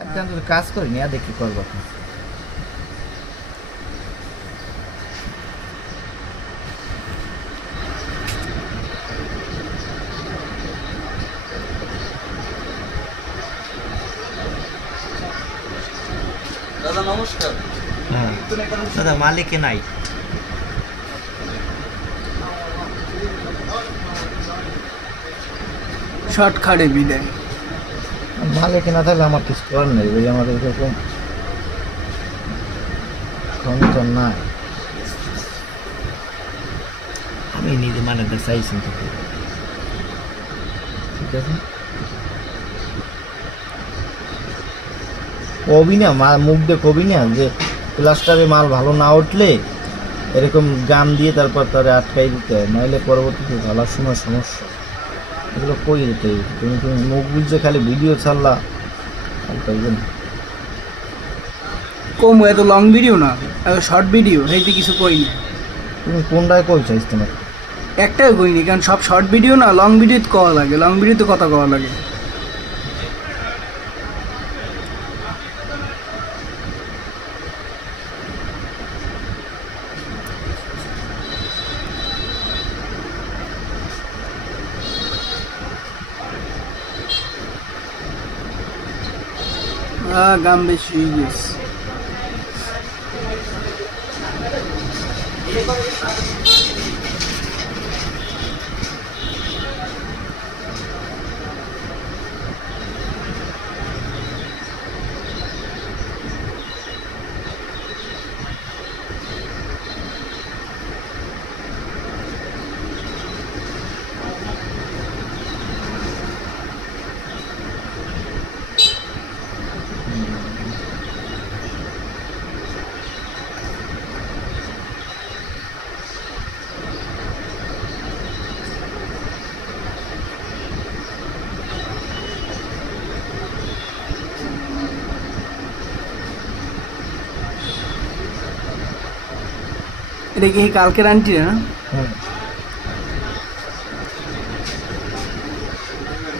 কাজ করিনি আর দেখি করবো। দাদা নমস্কার। হ্যাঁ দাদা মালিকে নাই। শর্ট খাড়ে বিদায়। মালিকে না থাকলে আমার কিছু করার নেই, ওই আমাদের এরকম ক্ষমতা নাই। আমি নিজে মানে চাইছি ঠিক আছে। কবি না মুখ দিয়ে কবি না যে প্লাস্টারে মাল ভালো না উঠলে এরকম গাম দিয়ে তারপর তারা আটকাই দিতে হয়, নাহলে পরবর্তীতে ভালো সময় সমস্যা। এগুলো কই দিতে তুমি মুখ বুঝছে খালি ভিডিও ছাড়লা কম এত লং ভিডিও না, এত শর্ট ভিডিও হইতে কিছু কইনি। তুমি কোনটায় কই চাইছ তোমার? একটাই কইনি, কারণ সব শর্ট ভিডিও না, লং ভিডিওতে কওয়া লাগে, লং ভিডিওতে কথা কওয়া লাগে। গাম বেশি হয়ে গেছে। এটা কি কালকের আন্টি না?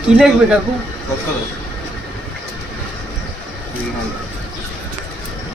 কি লিখবে কাকু?